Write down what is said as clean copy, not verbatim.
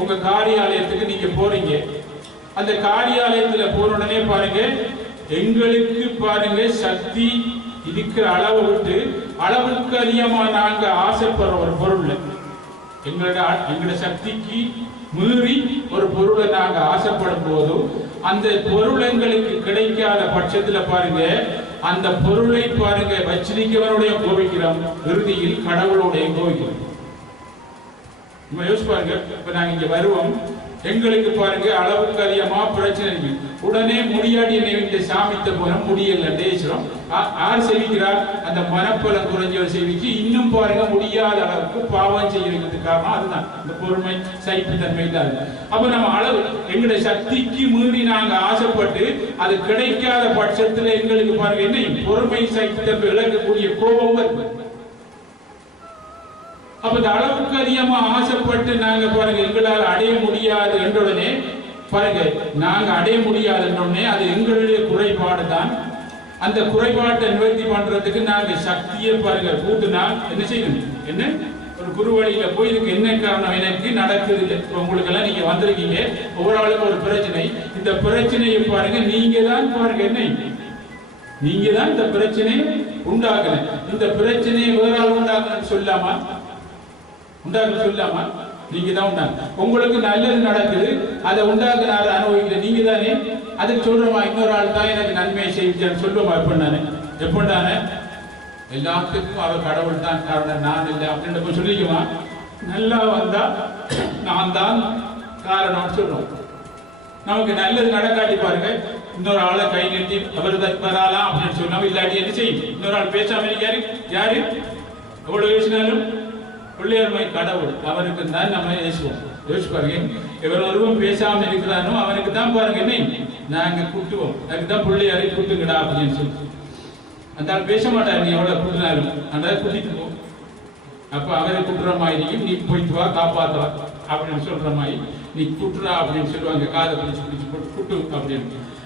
உங்க காரியாலயத்துக்கு நீங்க போறீங்க. அந்த காரியாலயத்துல போற உடனே பாருங்க, எங்களுக்கு பாருங்க சக்தி இருக்கிற அளவை விட்டு அளவுக்கு அதிகமா நாங்க ஆசைப்படுற ஒரு பொருள், எங்களோட சக்திக்கு மீறி ஒரு பொருளை நாங்க ஆசைப்படும் போதும் அந்த பொருள் எங்களுக்கு கிடைக்காத பட்சத்துல பாருங்க, அந்த பொருளை பாருங்க வச்சிருக்கவனுடைய கோபிக்கிறோம், இறுதியில் கடவுளுடைய கோபிக்கிறோம். நம்ம யோசிச்சு பாருங்க, இப்ப நாங்க இங்க வருவோம், எங்களுக்கு பாருங்க அளவுக்கு அதிகமா பிரச்சனை இருக்கு. உடனே முடியாடி என்ன சாமித்த போல முடியல தேசம் யார் செய்விக்கிறார்? அந்த மனப்பலம் குறைஞ்சவர் செய்விச்சு இன்னும் பாருங்க முடியாத அளவுக்கு பாவம் செய்யறதுக்கு காரணம் அதுதான், இந்த பொறுமை சகிப்புத்தன்மை தான். அப்ப நம்ம அளவு எங்களுடைய சக்திக்கு மீறி நாங்க ஆசைப்பட்டு அது கிடைக்காத பட்சத்துல எங்களுக்கு பாருங்க என்ன பொறுமை சகிப்புத்தன்மை இழக்கக்கூடிய கோபம் இருக்கு. அப்ப இந்த அளவுக்கு அதிகமா ஆசைப்பட்டு நாங்க பாருங்க எங்களால் அடைய முடியாது என்றுடனே பாருங்க, நாங்க அடைய முடியாது என்றுடனே அது எங்களுடைய குறைபாடு தான். அந்த குறைபாட்டை நிவர்த்தி பண்றதுக்கு நாங்க சக்தியை பாருங்க கூட்டுனா என்ன செய்யணும்? என்ன ஒரு குரு வழியில போய் இதுக்கு என்ன காரணம் எனக்கு நடக்குது இல்லை. உங்களுக்கு எல்லாம் நீங்க வந்திருக்கீங்க, ஒவ்வொரு ஆளுக்கும் ஒரு பிரச்சனை. இந்த பிரச்சனையை பாருங்க நீங்க தான் பாருங்க என்ன, நீங்க தான் இந்த பிரச்சனையை உண்டாக்குன. இந்த பிரச்சனையை வேற ஆள் உண்டாக்குன்னு சொல்லாமா? உண்டாக்குன்னு சொல்லாமா? நீங்க தான் உண்டாங்க. உங்களுக்கு நல்லது நடக்குது, அதை உண்டாக்குனால அனுபவிக்கிற நீங்க தானே. அதுக்கு சொல்றோமா இன்னொரு ஆள் தான் எனக்கு நன்மையை செய்விச்சான்னு சொல்லுவோமா? எப்படினானே எப்படினானே எல்லாத்துக்கும் அவர் கடவுள் தான் காரணம், நான் இல்லை அப்படின்னு போய் சொல்லிக்குமா? நல்லா வந்தா நான் தான் காரணம் சொல்றோம். நமக்கு நல்லது நடக்காட்டி பாருங்க, இன்னொரு ஆளை கை நிறுத்தி அவர் தான் வராலாம் அப்படின்னு சொல்லாம இல்லாட்டி என்ன செய்யும்? இன்னொரு ஆள் பேசாம இருக்காரு. யாரு எவ்வளவு பேசினாலும் பிள்ளையர்மை கடவுள், அவருக்கு தான் நம்ம பேசுவோம். யோசிச்சு பாருங்க, இவர் ஒருவன் பேசாம இருக்கிறானோ அவனுக்கு தான் பாருங்க என்ன நாங்க கூட்டுவோம். அதுக்கு தான் பிள்ளையாரை கூட்டுங்கடா அப்படின்னு சொல்லி. அந்த ஆள் பேச மாட்டார், நீ எவ்வளவு கூட்டினாலும் அந்த கூட்டிட்டு போ. அப்ப அவரை கூட்டுற மாதிரி நீ போயிட்டு வா காப்பாத்துவா அப்படின்னு சொல்ற மாதிரி நீ கூட்டுறா அப்படின்னு சொல்லுவாங்க. காதை பிடிச்சு பிடிச்சு கூட்டு அப்படின்னு.